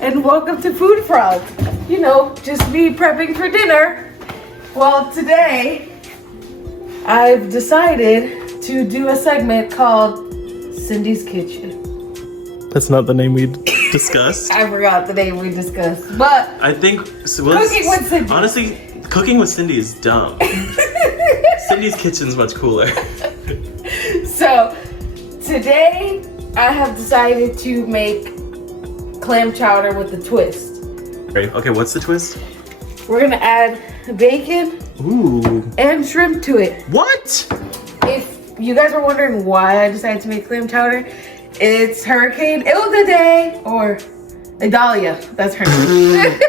and welcome to Food Frog. You know, just me prepping for dinner. Well, today I've decided to do a segment called Cindy's Kitchen. That's not the name we discussed. I forgot the name we discussed, but I think cooking with Cindy. Honestly, cooking with Cindy is dumb. Cindy's Kitchen's much cooler. So today I have decided to make clam chowder with a twist. Okay, what's the twist? We're gonna add bacon Ooh. and shrimp to it. What? If you guys are wondering why I decided to make clam chowder, it's Hurricane Idalia, or Idalia, that's her name.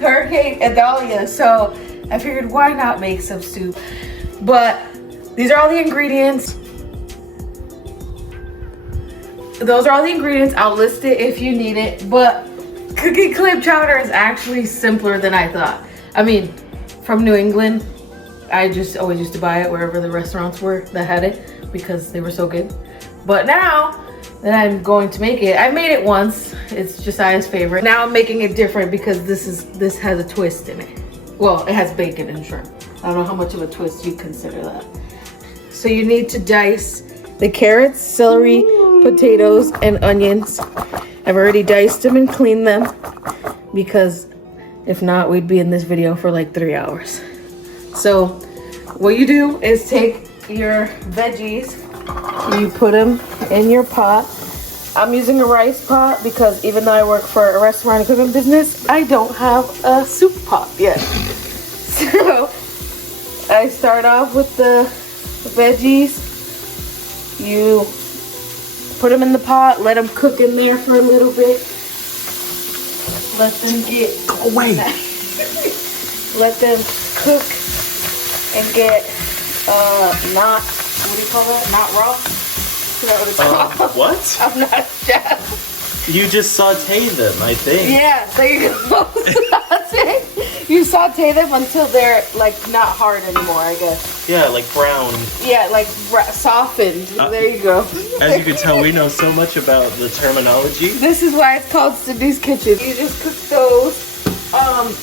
Hurricane Idalia, so I figured why not make some soup. But these are all the ingredients. Those are all the ingredients. I'll list it if you need it, but cooking clam chowder is actually simpler than I thought. I mean, from New England, I just always used to buy it wherever the restaurants were that had it because they were so good. But now that I'm going to make it, I made it once. It's Josiah's favorite. Now I'm making it different because this has a twist in it. Well, it has bacon and shrimp. I don't know how much of a twist you consider that. So you need to dice the carrots, celery, potatoes, and onions. I've already diced them and cleaned them because if not, we'd be in this video for like 3 hours. So what you do is take your veggies, you put them in your pot. I'm using a rice pot because even though I work for a restaurant equipment business, I don't have a soup pot yet. So I start off with the veggies. You put them in the pot, let them cook in there for a little bit. Let them get... Go away! Let them cook and get not, what do you call that? Not raw? Is that what it's called? What? I'm not a chef. You just saute them, I think. Yeah, there you go. You saute them until they're like not hard anymore, I guess. Yeah, like brown. Yeah, like softened. There you go. As you can tell, we know so much about the terminology. This is why it's called Cindy's Kitchen. You just cook those.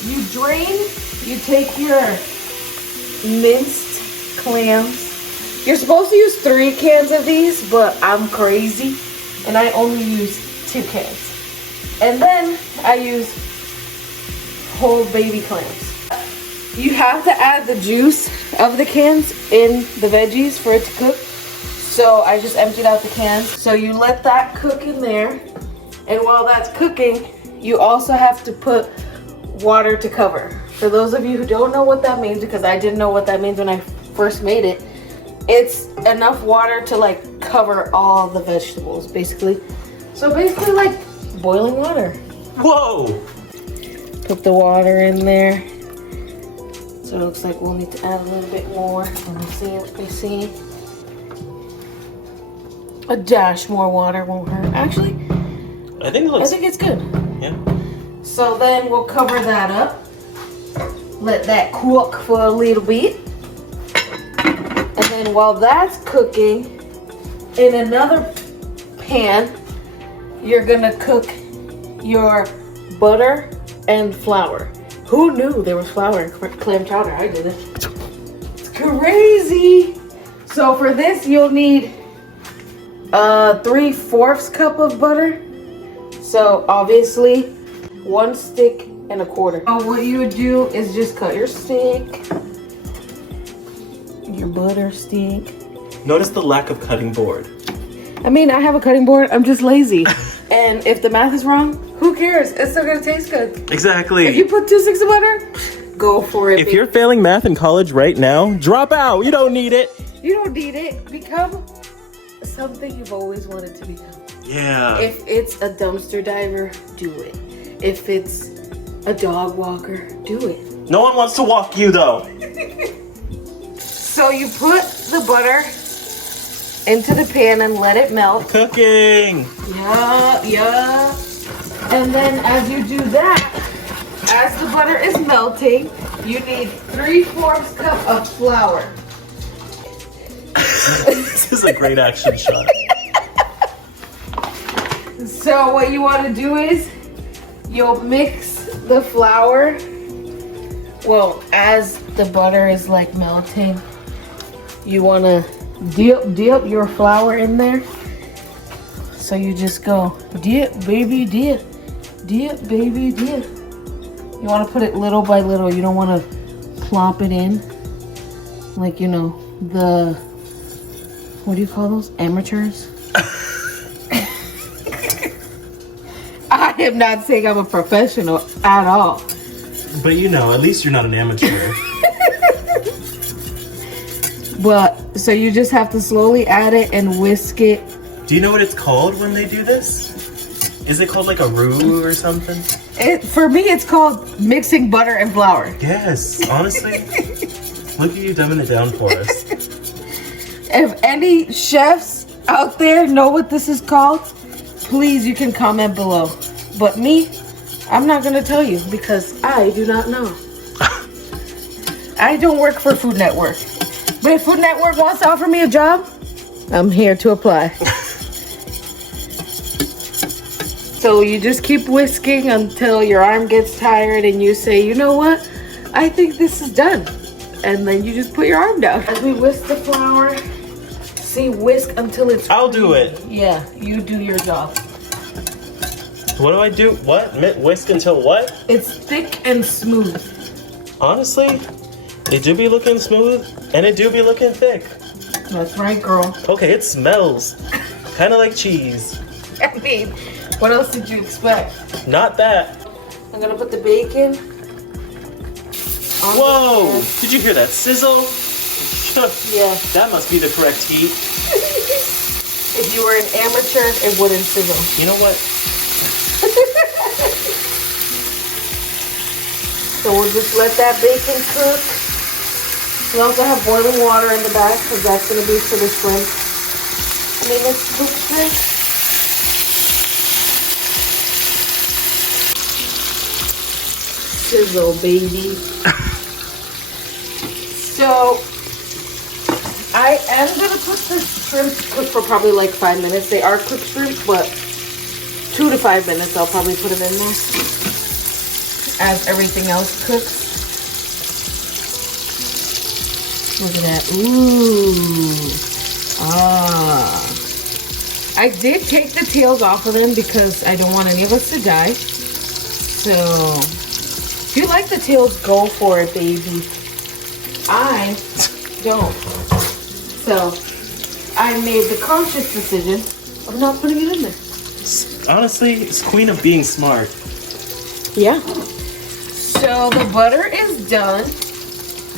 You drain. You take your minced clams. You're supposed to use 3 cans of these, but I'm crazy and I only use 2 cans. And then I use whole baby clams. You have to add the juice of the cans in the veggies for it to cook. So I just emptied out the cans. So you let that cook in there. And while that's cooking, you also have to put water to cover. For those of you who don't know what that means, because I didn't know what that means when I first made it, it's enough water to like cover all the vegetables, basically. So basically like boiling water. Whoa! Put the water in there. So it looks like we'll need to add a little bit more. Let me see what we see. A dash more water won't hurt. Actually, I think it's good. Yeah. So then we'll cover that up. Let that cook for a little bit. And then while that's cooking, in another pan, you're gonna cook your butter and flour. Who knew there was flour in clam chowder? I didn't. It's crazy. So for this, you'll need 3/4 cup of butter. So obviously 1 stick and 1/4. What you would do is just cut your stick, your butter stick. Notice the lack of cutting board. I mean, I have a cutting board. I'm just lazy. And if the math is wrong, who cares? It's still gonna taste good. Exactly. If you put 2 sticks of butter, go for it. If you're failing math in college right now, drop out. You don't need it. You don't need it. Become something you've always wanted to become. Yeah. If it's a dumpster diver, do it. If it's a dog walker, do it. No one wants to walk you though. So you put the butter into the pan and let it melt. Cooking. Yeah. And then as you do that, as the butter is melting, you need 3/4 cup of flour. This is a great action shot. So what you want to do is you'll mix the flour. Well, as the butter is like melting, you want to dip your flour in there. So you just go dip, baby, dip, dip, baby, dip. You want to put it little by little. You don't want to plop it in like, you know, the, what do you call those? Amateurs? I am not saying I'm a professional at all. But you know, at least you're not an amateur. But, so you just have to slowly add it and whisk it. Do you know what it's called when they do this? Is it called like a roux or something? For me, it's called mixing butter and flour. Yes, honestly. Look at you dumbing it down for us. If any chefs out there know what this is called, please, you can comment below. But me, I'm not gonna tell you because I do not know. I don't work for Food Network. But if Food Network wants to offer me a job, I'm here to apply. So you just keep whisking until your arm gets tired and you say, you know what? I think this is done. And then you just put your arm down. As we whisk the flour, see, whisk until it's... I'll do it. Yeah, you do your job. What do I do? What? Whisk until what? It's thick and smooth. Honestly, it do be looking smooth and it do be looking thick. That's right, girl. Okay, it smells kind of like cheese. I mean, what else did you expect? Not that. I'm gonna put the bacon. Whoa! Did you hear that sizzle? Yeah. That must be the correct heat. If you were an amateur, it wouldn't sizzle. You know what? So we'll just let that bacon cook. We also have boiling water in the back because that's gonna be for the shrimp. I mean, let's cook shrimp. Sizzle, baby. So I am gonna put the shrimp cook for probably like 5 minutes. They are cooked shrimp, but 2 to 5 minutes I'll probably put them in there as everything else cooks. Look at that. Ooh. Ah. I did take the tails off of them because I don't want any of us to die. So if you like the tails, go for it, baby. I don't. So I made the conscious decision of not putting it in there. Honestly, it's queen of being smart. Yeah. So the butter is done.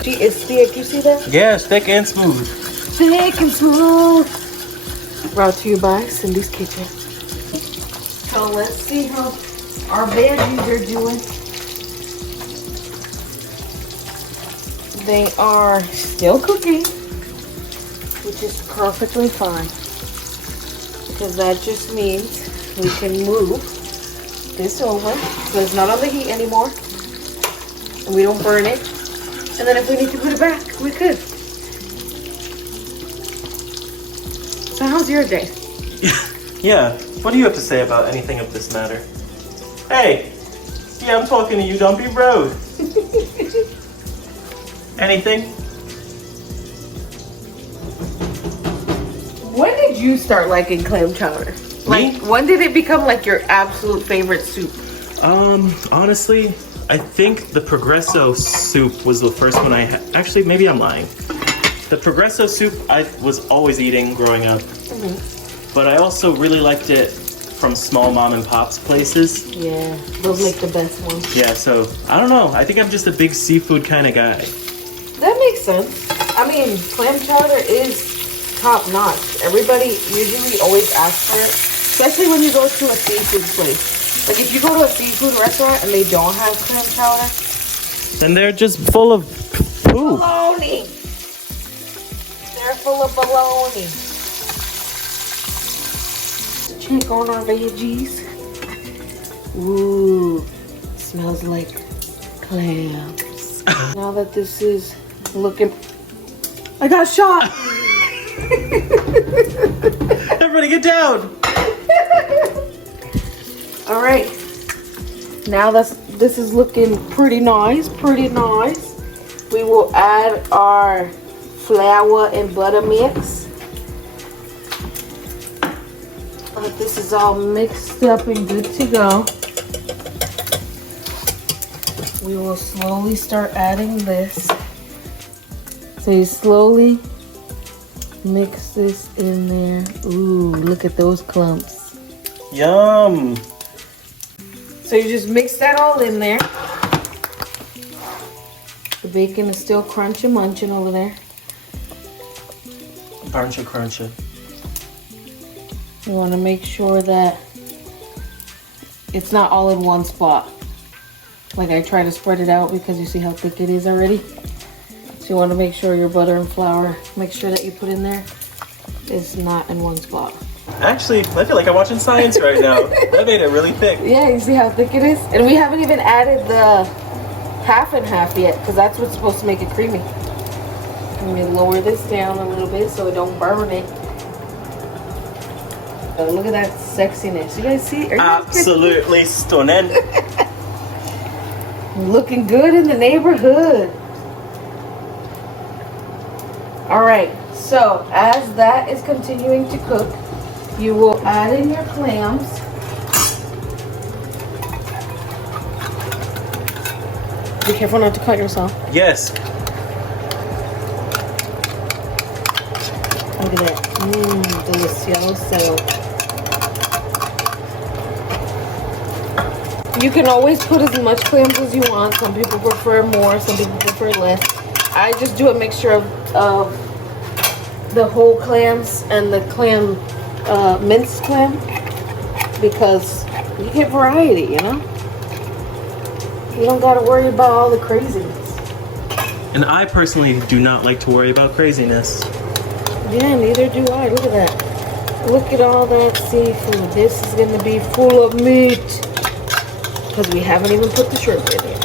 It's thick, you see that? Yes, thick and smooth. Thick and smooth. Brought to you by Cindy's Kitchen. So let's see how our veggies are doing. They are still cooking, which is perfectly fine. Because that just means we can move this over so it's not on the heat anymore. And we don't burn it. And then if we need to put it back, we could. So how's your day? Yeah, what do you have to say about anything of this matter? Hey, yeah, I'm talking to you, don't be rude. Anything? When did you start liking clam chowder? Like, Me? when did it become like your absolute favorite soup? Honestly, I think the Progresso soup was the first one I had. Actually, maybe I'm lying. The Progresso soup I was always eating growing up. But I also really liked it from small mom and pop's places. Yeah, those make the best ones. Yeah, so I don't know. I think I'm just a big seafood kind of guy. That makes sense. I mean, clam chowder is top notch. Everybody usually always asks for it, especially when you go to a seafood place. Like if you go to a seafood restaurant and they don't have clam chowder, Then they're just full of poop. baloney. They're full of baloney. Check on our veggies. Ooh, smells like clams. Now that this is looking, I got shot. Everybody get down! All right. Now this is looking pretty nice, pretty nice. We will add our flour and butter mix. This is all mixed up and good to go. We will slowly start adding this. So you slowly mix this in there. Ooh, look at those clumps. Yum. So you just mix that all in there. The bacon is still crunching, munching over there. Aren't you crunching? You want to make sure that it's not all in one spot. Like I try to spread it out because you see how thick it is already. So you want to make sure your butter and flour, make sure that you put in there is not in one spot. Actually, I feel like I'm watching science right now. That made it really thick. Yeah, you see how thick it is? And we haven't even added the half and half yet because that's what's supposed to make it creamy. Let me lower this down a little bit so it don't burn it. Oh, look at that sexiness. You guys see? Absolutely stunning. Looking good in the neighborhood. All right, so as that is continuing to cook, you will add in your clams. Be careful not to cut yourself. Yes. Look at that. Delicioso. You can always put as much clams as you want. Some people prefer more, some people prefer less. I just do a mixture of the whole clams and the clam, minced clam, because you get variety, you know? You don't gotta worry about all the craziness. And I personally do not like to worry about craziness. Yeah, neither do I. Look at that. Look at all that seafood. This is gonna be full of meat. Because we haven't even put the shrimp in yet.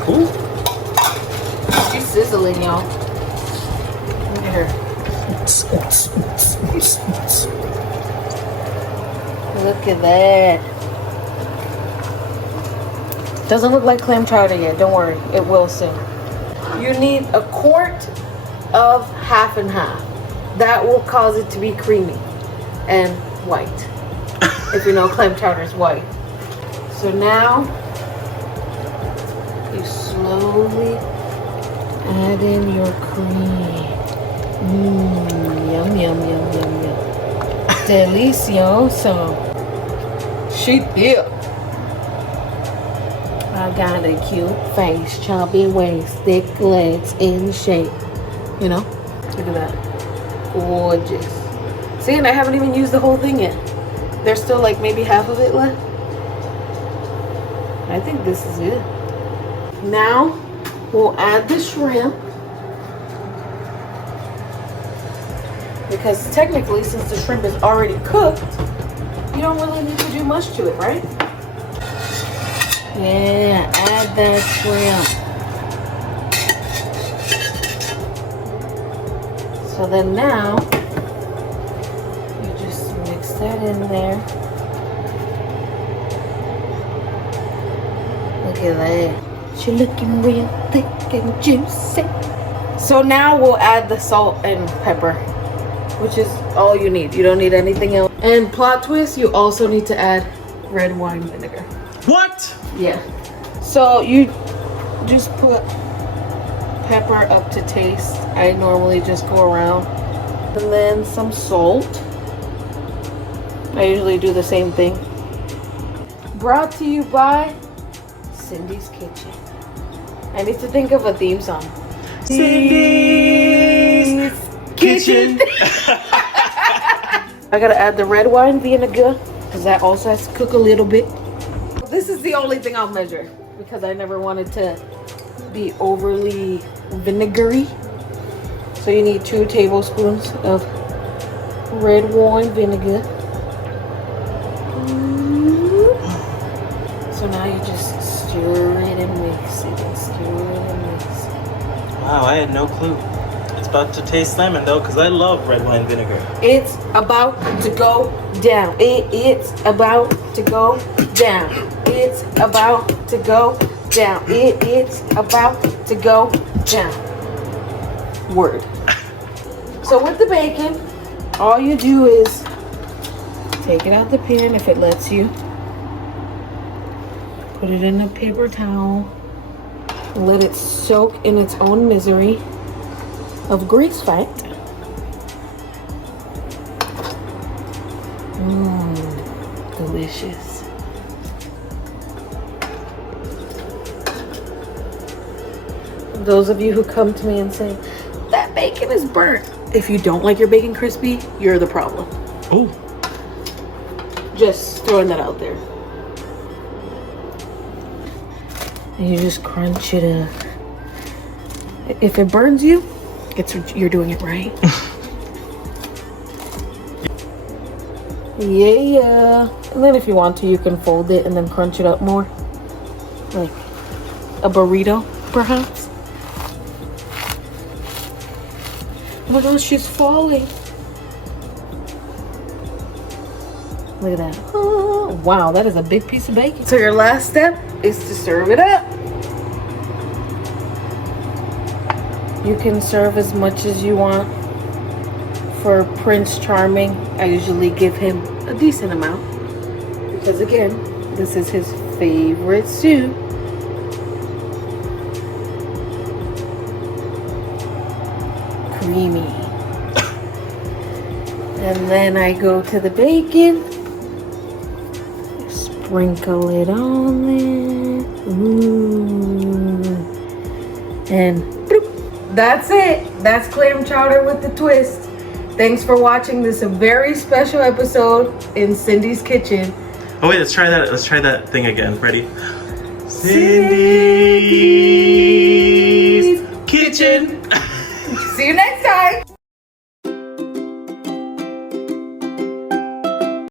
Cool. She's sizzling, y'all. Look at her. Look at that. Doesn't look like clam chowder yet. Don't worry. It will soon. You need a quart of half and half. That will cause it to be creamy and white. If you know clam chowder is white. So now you slowly add in your cream. Yum, yum, yum, yum, yum. Delicioso. She here. I got a cute face, chubby waist, thick legs, in shape. You know? Look at that. Gorgeous. See, and I haven't even used the whole thing yet. There's still like maybe half of it left. I think this is it. Now, we'll add the shrimp. Because technically, since the shrimp is already cooked, you don't really need to do much to it, right? Yeah, add that shrimp. So then now, you just mix that in there. Look at that. She looking real thick and juicy. So now we'll add the salt and pepper, which is all you need. You don't need anything else. And plot twist, you also need to add red wine vinegar. What? Yeah. So you just put pepper up to taste. I normally just go around. And then some salt. I usually do the same thing. Brought to you by Cindy's Kitchen. I need to think of a theme song. Cindy's Kitchen. I gotta add the red wine vinegar because that also has to cook a little bit. This is the only thing I'll measure because I never wanted to be overly vinegary. So you need 2 tablespoons of red wine vinegar. So now you just stir it and mix it and stir it and mix it. Wow, I had no clue. It's about to taste lemon though, because I love red wine vinegar. It's about to go down. It's about to go down. It's about to go down. It's about to go down. Word. So with the bacon, all you do is take it out the pan if it lets you. Put it in a paper towel. Let it soak in its own misery of grease fat. Delicious. Those of you who come to me and say, that bacon is burnt. If you don't like your bacon crispy, you're the problem. Oh. Just throwing that out there. And you just crunch it up. If it burns you, you're doing it right. Yeah. And then if you want to, you can fold it and then crunch it up more. Like a burrito, perhaps. Oh my gosh, she's falling. Look at that. Oh, wow, that is a big piece of bacon. So your last step is to serve it up. You can serve as much as you want. For Prince Charming, I usually give him a decent amount. Because again, this is his favorite soup. Creamy. And then I go to the bacon. Sprinkle it on there. Ooh. And bloop. That's it. That's clam chowder with the twist. Thanks for watching this very special episode in Cindy's kitchen. Oh wait, let's try that. Let's try that thing again. Ready? Cindy's kitchen. See you next